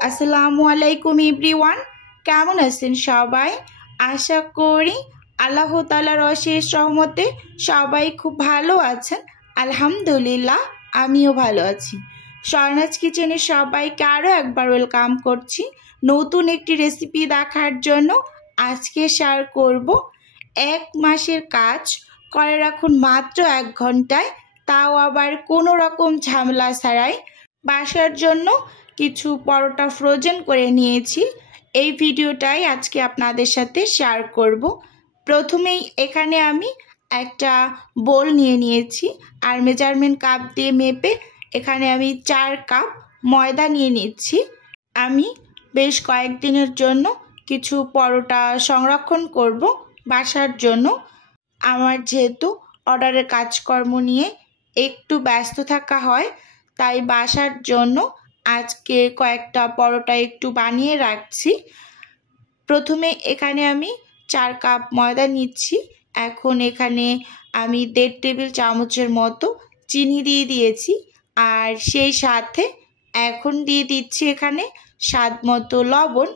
আসসালামু আলাইকুম এভরিওয়ান, কেমন আছেন সবাই? আশা করি আল্লাহ তাআলার অশেষ রহমতে সবাই খুব ভালো আছেন। আলহামদুলিল্লাহ, আমিও ভালো আছি। স্বর্ণাজ কিচেনে সবাইকে আরও একবার ওয়েলকাম করছি নতুন একটি রেসিপি দেখার জন্য। আজকে শেয়ার করব 1 মাসের কাজ করে রাখুন মাত্র 1 ঘন্টায়, তাও আবার কোনো রকম ঝামেলা ছাড়াই। বাসার জন্য কিছু পরোটা ফ্রোজেন করে নিয়েছি, এই ভিডিওটাই আজকে আপনাদের সাথে শেয়ার করব। প্রথমেই এখানে আমি একটা বোল নিয়ে নিয়েছি আর মেজারমেন্ট কাপ দিয়ে মেপে এখানে আমি 4 কাপ ময়দা নিয়ে নিচ্ছি। আমি বেশ কয়েকদিনের জন্য কিছু পরোটা সংরক্ষণ করব বাসার জন্য। আমার যেহেতু অর্ডারের কাজকর্ম নিয়ে একটু ব্যস্ত থাকা হয়, তাই বাসার জন্য আজকে কয়েকটা পরোটা একটু বানিয়ে রাখছি। প্রথমে এখানে আমি 4 কাপ ময়দা নিচ্ছি। এখন এখানে আমি 1.5 টেবিল চামচের মতো চিনি দিয়ে দিয়েছি, আর সেই সাথে এখন দিয়ে দিচ্ছি এখানে স্বাদ মতো লবণ।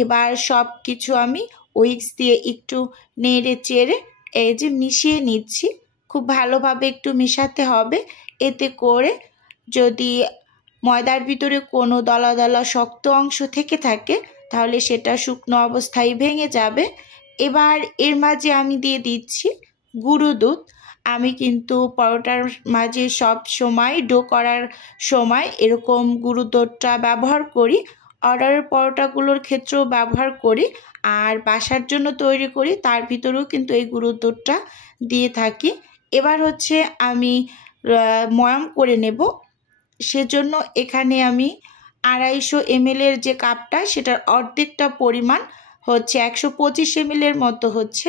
এবার সব কিছু আমি উইক্স দিয়ে একটু নেড়ে চেড়ে এই যে মিশিয়ে নিচ্ছি। খুব ভালোভাবে একটু মেশাতে হবে, এতে করে যদি ময়দার ভিতরে কোনো দলা দলা শক্ত অংশ থেকে থাকে তাহলে সেটা শুকনো অবস্থায় ভেঙে যাবে। এবার এর মাঝে আমি দিয়ে দিচ্ছি গুঁড়ো দুধ। আমি কিন্তু পরোটার মাঝে সব সময় ডো করার সময় এরকম গুঁড়ো দুধটা ব্যবহার করি, অর্ডারের পরোটাগুলোর ক্ষেত্রেও ব্যবহার করি, আর বাসার জন্য তৈরি করি তার ভিতরেও কিন্তু এই গুঁড়ো দুধটা দিয়ে থাকি। এবার হচ্ছে আমি ময়াম করে নেব। সেজন্য এখানে আমি 250 ml যে কাপটা সেটার অর্ধেকটা পরিমাণ হচ্ছে 125 ml মতো হচ্ছে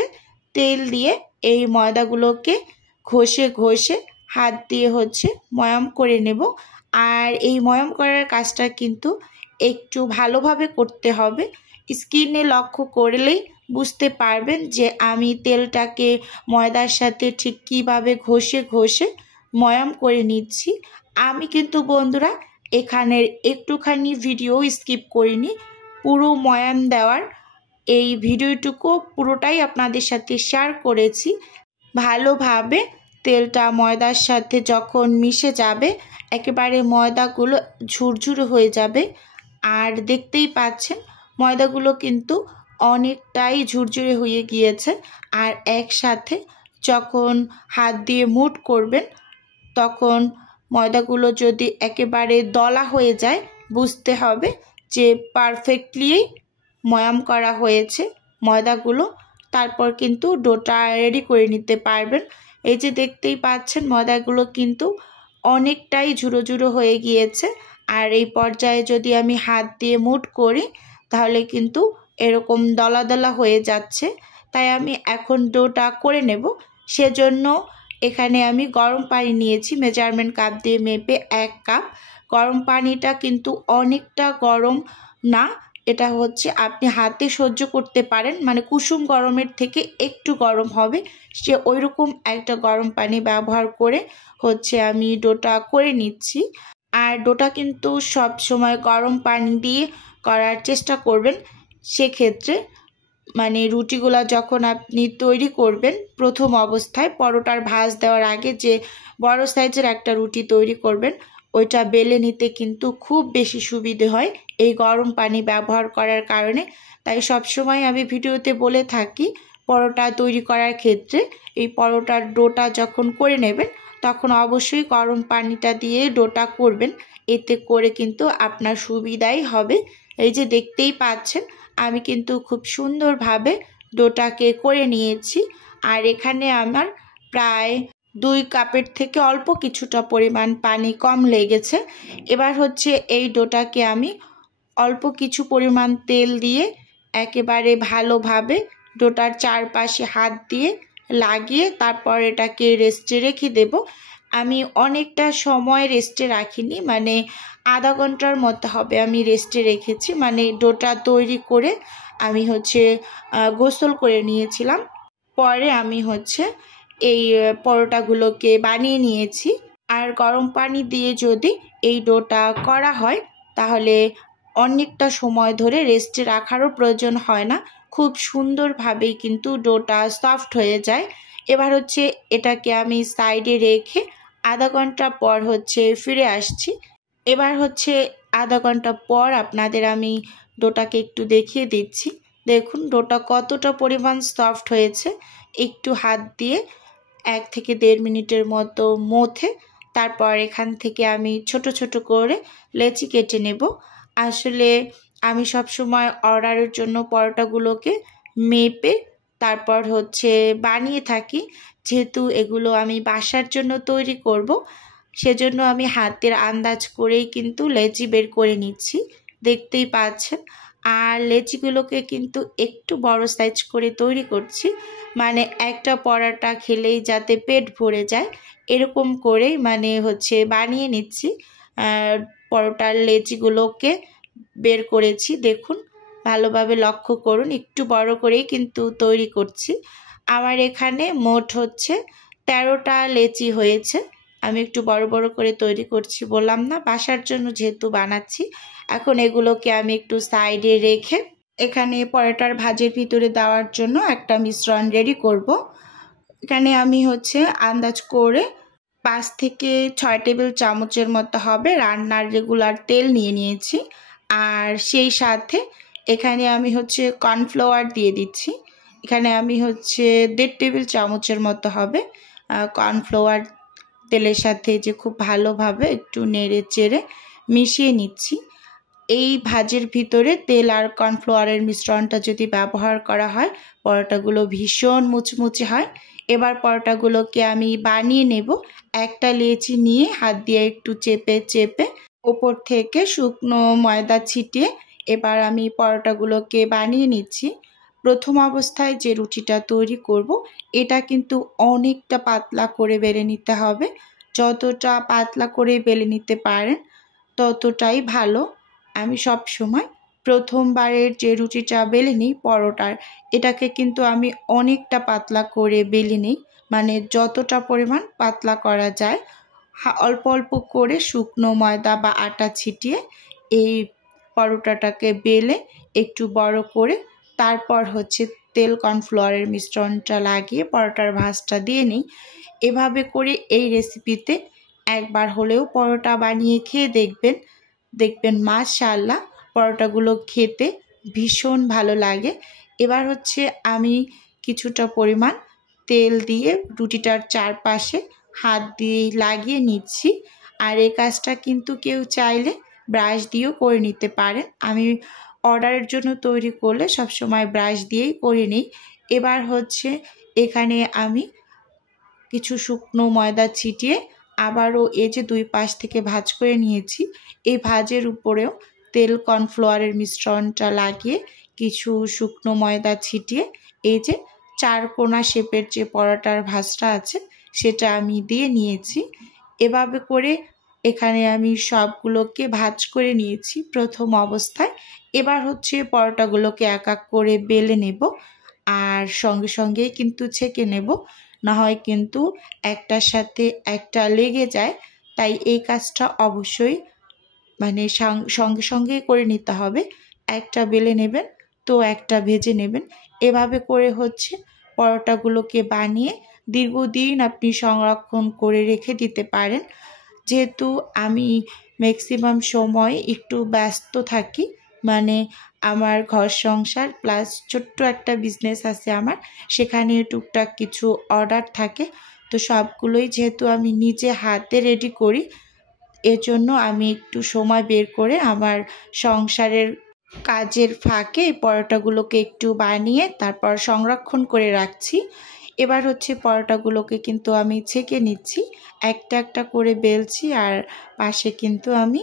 তেল দিয়ে এই ময়দাগুলোকে ঘষে ঘষে হাত দিয়ে হচ্ছে ময়াম করে নেব। আর এই ময়াম করার কাজটা কিন্তু একটু ভালোভাবে করতে হবে। স্কিনে লক্ষ্য করলেই বুঝতে পারবেন যে আমি তেলটাকে ময়দার সাথে ঠিক কীভাবে ঘষে ঘষে ময়াম করে নিচ্ছি। আমি কিন্তু বন্ধুরা এখানের একটুখানি ভিডিও স্কিপ করিনি, পুরো ময়াম দেওয়ার এই ভিডিওটুকু পুরোটাই আপনাদের সাথে শেয়ার করেছি। ভালোভাবে তেলটা ময়দার সাথে যখন মিশে যাবে একেবারে ময়দাগুলো ঝুরঝুরে হয়ে যাবে। আর দেখতেই পাচ্ছেন ময়দাগুলো কিন্তু অনেকটাই ঝুরঝুরে হয়ে গিয়েছে। আর একসাথে যখন হাত দিয়ে মুঠ করবেন তখন ময়দাগুলো যদি একেবারে দলা হয়ে যায় বুঝতে হবে যে পারফেক্টলি ময়াম করা হয়েছে ময়দাগুলো। তারপর কিন্তু ডোটা রেডি করে নিতে পারবেন। এই যে দেখতেই পাচ্ছেন ময়দাগুলো কিন্তু অনেকটাই ঝুরো ঝুরো হয়ে গিয়েছে। আর এই পর্যায়ে যদি আমি হাত দিয়ে মুঠ করি তাহলে কিন্তু এরকম দলা দলা হয়ে যাচ্ছে। তাই আমি এখন ডোটা করে নেব। সেজন্য এখানে আমি গরম পানি নিয়েছি, মেজারমেন্ট কাপ দিয়ে মেপে 1 কাপ। গরম পানিটা কিন্তু অনেকটা গরম না, এটা হচ্ছে আপনি হাতে সহ্য করতে পারেন, মানে কুসুম গরমের থেকে একটু গরম হবে সে ওইরকম একটা গরম পানি ব্যবহার করে হচ্ছে আমি ডোটা করে নিচ্ছি। আর ডোটা কিন্তু সব সময় গরম পানি দিয়ে করার চেষ্টা করবেন। সেক্ষেত্রে মানে রুটিগুলা যখন আপনি তৈরি করবেন প্রথম অবস্থায় পরোটার ভাঁজ দেওয়ার আগে যে বড় সাইজের একটা রুটি তৈরি করবেন ওইটা বেলে নিতে কিন্তু খুব বেশি সুবিধে হয় এই গরম পানি ব্যবহার করার কারণে। তাই সবসময় আমি ভিডিওতে বলে থাকি পরোটা তৈরি করার ক্ষেত্রে এই পরোটার ডোটা যখন করে নেবেন তখন অবশ্যই গরম পানিটা দিয়ে ডোটা করবেন, এতে করে কিন্তু আপনার সুবিধাই হবে। এই যে দেখতেই পাচ্ছেন আমি কিন্তু খুব সুন্দরভাবে ডোটাকে করে নিয়েছি। আর এখানে আমার প্রায় 2 কাপের থেকে অল্প কিছুটা পরিমাণ পানি কম লেগেছে। এবার হচ্ছে এই ডোটাকে আমি অল্প কিছু পরিমাণ তেল দিয়ে একেবারে ভালোভাবে ডোটার চারপাশে হাত দিয়ে লাগিয়ে তারপর এটাকে রেস্টে রেখে দেব। আমি অনেকটা সময় রেস্টে রাখিনি, মানে আধা ঘন্টার মতো হবে আমি রেস্টে রেখেছি। মানে ডোটা তৈরি করে আমি হচ্ছে গোসল করে নিয়েছিলাম, পরে আমি হচ্ছে এই পরোটাগুলোকে বানিয়ে নিয়েছি। আর গরম পানি দিয়ে যদি এই ডোটা করা হয় তাহলে অনেকটা সময় ধরে রেস্টে রাখারও প্রয়োজন হয় না, খুব সুন্দরভাবেই কিন্তু ডোটা সফট হয়ে যায়। এবার হচ্ছে এটাকে আমি সাইডে রেখে আধা ঘন্টা পর হচ্ছে ফিরে আসছি। এবার হচ্ছে আধা ঘন্টা পর আপনাদের আমি ডোটাকে একটু দেখিয়ে দিচ্ছি। দেখুন ডোটা কতটা পরিমাণ সফট হয়েছে। একটু হাত দিয়ে 1 থেকে 1.5 মিনিটের মতো মথে তারপর এখান থেকে আমি ছোট ছোট করে লেচি কেটে নেব। আসলে আমি সবসময় অর্ডারের জন্য পরোটাগুলোকে মেপে তারপর হচ্ছে বানিয়ে থাকি, যেহেতু এগুলো আমি বাসার জন্য তৈরি করব সেজন্য আমি হাতের আন্দাজ করেই কিন্তু লেচি বের করে নিচ্ছি, দেখতেই পাচ্ছেন। আর লেচিগুলোকে কিন্তু একটু বড় সাইজ করে তৈরি করছি, মানে একটা পরোটা খেলেই যাতে পেট ভরে যায় এরকম করেই মানে হচ্ছে বানিয়ে নিচ্ছি। পরোটার লেচিগুলোকে বের করেছি, দেখুন ভালোভাবে লক্ষ্য করুন, একটু বড় করেই কিন্তু তৈরি করছি। আমার এখানে মোট হচ্ছে 13টা লেচি হয়েছে। আমি একটু বড় বড় করে তৈরি করছি, বললাম না বাসার জন্য যেহেতু বানাচ্ছি। এখন এগুলোকে আমি একটু সাইডে রেখে এখানে পরোটার ভাজের ভিতরে দেওয়ার জন্য একটা মিশ্রণ রেডি করব। এখানে আমি হচ্ছে আন্দাজ করে 5 থেকে 6 টেবিল চামচের মতো হবে রান্নার রেগুলার তেল নিয়ে নিয়েছি। আর সেই সাথে এখানে আমি হচ্ছে কর্নফ্লাওয়ার দিয়ে দিচ্ছি। এখানে আমি হচ্ছে 1.5 টেবিল চামচের মতো হবে কর্নফ্লাওয়ার তেলের সাথে যে খুব ভালোভাবে একটু নেড়ে চেড়ে মিশিয়ে নিচ্ছি। এই ভাজের ভিতরে তেল আর কর্নফ্লাওয়ারের মিশ্রণটা যদি ব্যবহার করা হয় পরোটাগুলো ভীষণ মুচমুচে হয়। এবার পরোটাগুলোকে আমি বানিয়ে নেব। একটা লেচি নিয়ে হাত দিয়ে একটু চেপে চেপে ওপর থেকে শুকনো ময়দা ছিটিয়ে এবার আমি পরোটাগুলোকে বানিয়ে নিচ্ছি। প্রথম অবস্থায় যে রুটিটা তৈরি করব এটা কিন্তু অনেকটা পাতলা করে বেলে নিতে হবে। যতটা পাতলা করে বেলে নিতে পারেন ততটাই ভালো। আমি সব সময় প্রথমবারের যে রুটিটা বেলে নিই পরোটার, এটাকে কিন্তু আমি অনেকটা পাতলা করে বেলে নিই, মানে যতটা পরিমাণ পাতলা করা যায় অল্প অল্প করে শুকনো ময়দা বা আটা ছিটিয়ে এই পরোটাটাকে বেলে একটু বড় করে তারপর হচ্ছে তেল কর্নফ্লাওয়ারের মিশ্রণটা লাগিয়ে পরোটার ভাঁজটা দিয়ে নিই। এভাবে করে এই রেসিপিতে একবার হলেও পরোটা বানিয়ে খেয়ে দেখবেন মাশাআল্লাহ পরোটাগুলো খেতে ভীষণ ভালো লাগে। এবার হচ্ছে আমি কিছুটা পরিমাণ তেল দিয়ে রুটিটার চারপাশে হাত দিয়ে লাগিয়ে নিচ্ছি। আর এই কাজটা কিন্তু কেউ চাইলে ব্রাশ দিয়েও করে নিতে পারেন। আমি অর্ডারের জন্য তৈরি করলে সবসময় ব্রাশ দিয়েই করে নিই। এবার হচ্ছে এখানে আমি কিছু শুকনো ময়দা ছিটিয়ে আবারও এই যে 2 পাশ থেকে ভাঁজ করে নিয়েছি এই ভাঁজের উপরেও তেল কর্নফ্লাওয়ারের মিশ্রণটা লাগিয়ে কিছু শুকনো ময়দা ছিটিয়ে এই যে 4 কোনা শেপের যে পরোটার ভাঁজটা আছে সেটা আমি দিয়ে নিয়েছি। এভাবে করে এখানে আমি সবগুলোকে ভাঁজ করে নিয়েছি প্রথম অবস্থায়। এবার হচ্ছে পরোটাগুলোকে এক এক করে বেলে নেব আর সঙ্গে সঙ্গেই কিন্তু ছেঁকে নেব, না হয় কিন্তু একটার সাথে একটা লেগে যায়। তাই এই কাজটা অবশ্যই মানে সঙ্গে সঙ্গেই করে নিতে হবে। একটা বেলে নেবেন তো একটা ভেজে নেবেন। এভাবে করে হচ্ছে পরোটাগুলোকে বানিয়ে দীর্ঘদিন আপনি সংরক্ষণ করে রেখে দিতে পারেন। যেহেতু আমি ম্যাক্সিমাম সময় একটু ব্যস্ত থাকি, মানে আমার ঘর সংসার প্লাস ছোট্ট একটা বিজনেস আছে আমার, সেখানে টুকটাক কিছু অর্ডার থাকে, তো সবগুলোই যেহেতু আমি নিজে হাতে রেডি করি এজন্য আমি একটু সময় বের করে আমার সংসারের কাজের ফাঁকে পরোটাগুলোকে একটু বানিয়ে তারপর সংরক্ষণ করে রাখছি। এবার হচ্ছে পরোটাগুলোকে কিন্তু আমি ছেঁকে নিচ্ছি, একটা একটা করে বেলছি আর পাশে কিন্তু আমি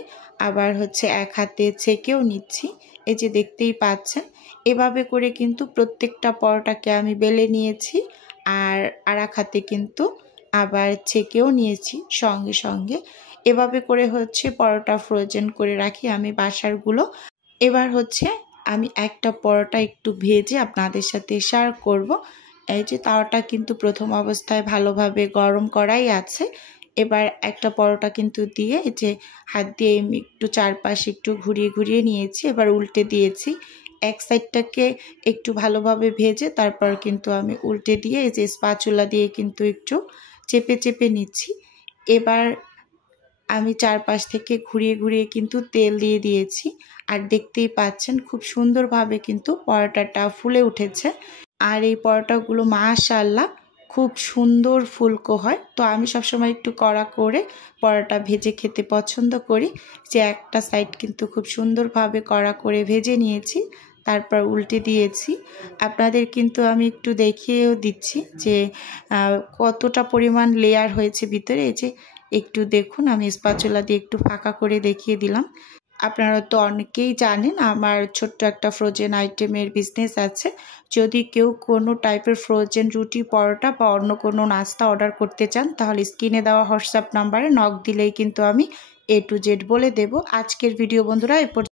আবার হচ্ছে এক হাতে ছেঁকেও নিচ্ছি। এই যে দেখতেই পাচ্ছেন এভাবে করে কিন্তু প্রত্যেকটা পরোটাকে আমি বেলে নিয়েছি আর আরেক হাতে কিন্তু আবার ছেঁকেও নিয়েছি সঙ্গে সঙ্গে। এভাবে করে হচ্ছে পরোটা ফ্রোজেন করে রাখি আমি বাসারগুলো। এবার হচ্ছে আমি একটা পরোটা একটু ভেজে আপনাদের সাথে শেয়ার করব। এই যে তাওয়াটা কিন্তু প্রথম অবস্থায় ভালোভাবে গরম করাই আছে। এবার একটা পরোটা কিন্তু দিয়ে এই যে হাত দিয়ে আমি একটু চারপাশে একটু ঘুরিয়ে ঘুরিয়ে নিয়েছি। এবার উল্টে দিয়েছি। এক সাইডটাকে একটু ভালোভাবে ভেজে তারপর কিন্তু আমি উল্টে দিয়ে এই যে স্প্যাচুলা দিয়ে কিন্তু একটু চেপে চেপে নিচ্ছি। এবার আমি চারপাশ থেকে ঘুরিয়ে ঘুরিয়ে কিন্তু তেল দিয়ে দিয়েছি। আর দেখতেই পাচ্ছেন খুব সুন্দরভাবে কিন্তু পরোটাটা ফুলে উঠেছে। আর এই পরোটাগুলো মাশাআল্লাহ খুব সুন্দর ফুলকো হয়। তো আমি সবসময় একটু কড়া করে পরোটা ভেজে খেতে পছন্দ করি। যে একটা সাইড কিন্তু খুব সুন্দরভাবে কড়া করে ভেজে নিয়েছি, তারপর উল্টে দিয়েছি। আপনাদের কিন্তু আমি একটু দেখিয়েও দিচ্ছি যে কতটা পরিমাণ লেয়ার হয়েছে ভিতরে। এই যে একটু দেখুন, আমি স্প্যাচুলা দিয়ে একটু ফাঁকা করে দেখিয়ে দিলাম। আপনারা তো অনেকেই জানেন আমার ছোট্ট একটা ফ্রোজেন আইটেমের বিজনেস আছে। যদি কেউ কোনো টাইপের ফ্রোজেন রুটি, পরোটা বা অন্য কোনো নাস্তা অর্ডার করতে চান তাহলে স্ক্রিনে দেওয়া হোয়াটসঅ্যাপ নাম্বারে নক দিলেই কিন্তু আমি A to Z বলে দেব। আজকের ভিডিও বন্ধুরা এ